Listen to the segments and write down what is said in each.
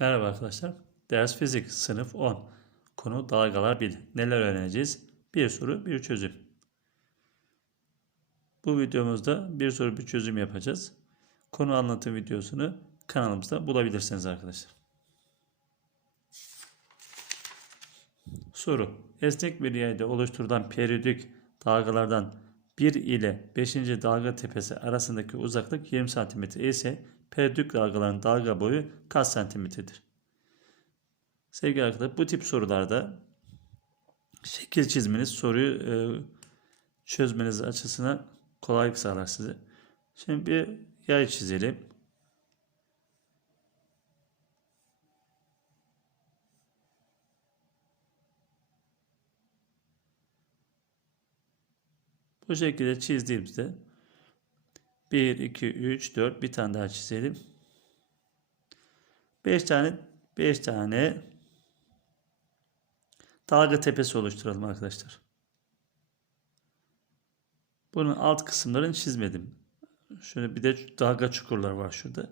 Merhaba arkadaşlar. Ders fizik sınıf 10. Konu dalgalar 1. Neler öğreneceğiz? Bir soru, bir çözüm. Bu videomuzda bir soru, bir çözüm yapacağız. Konu anlatım videosunu kanalımızda bulabilirsiniz arkadaşlar. Soru. Esnek bir yayda oluşturulan periyodik dalgalardan 1 ile 5. dalga tepesi arasındaki uzaklık 20 cm ise periyodik dalgaların dalga boyu kaç santimetredir? Sevgili arkadaşlar bu tip sorularda şekil çizmeniz soruyu e, çözmeniz açısından kolaylık sağlar size. Şimdi bir yay çizelim. Bu şekilde çizdiğimizde 1, 2, 3, 4 bir tane daha çizelim. 5 tane 5 tane dalga tepesi oluşturalım arkadaşlar. Bunun alt kısımlarını çizmedim. Şöyle bir de dalga çukurlar var şurada.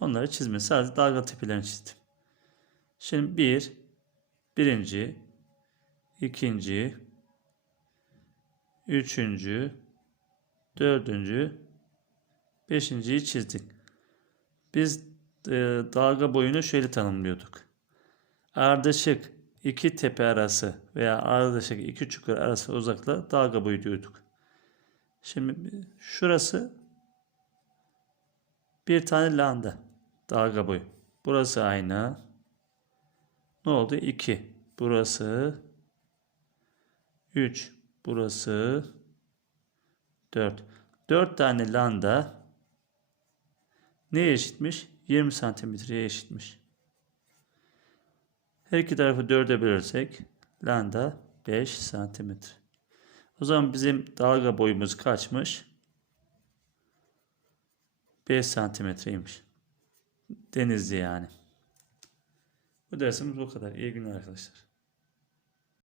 Onları çizmedim. Sadece dalga tepelerini çizdim. Şimdi bir, birinci, ikinci, üçüncü, dördüncü, beşinciyi çizdik. Biz e, dalga boyunu şöyle tanımlıyorduk. Ardışık iki tepe arası veya ardışık iki çukur arası uzaklığa dalga boyu diyorduk. Şimdi şurası bir tane lambda dalga boyu. Burası aynı. Ne oldu? 2. Burası 3. Burası 4. 4 tane lambda neye eşitmiş? 20 santimetreye eşitmiş. Her iki tarafı 4'e bölersek lambda 5 santimetre. O zaman bizim dalga boyumuz kaçmış? 5 santimetreymiş. Denizli yani. Bu dersimiz bu kadar. İyi günler arkadaşlar.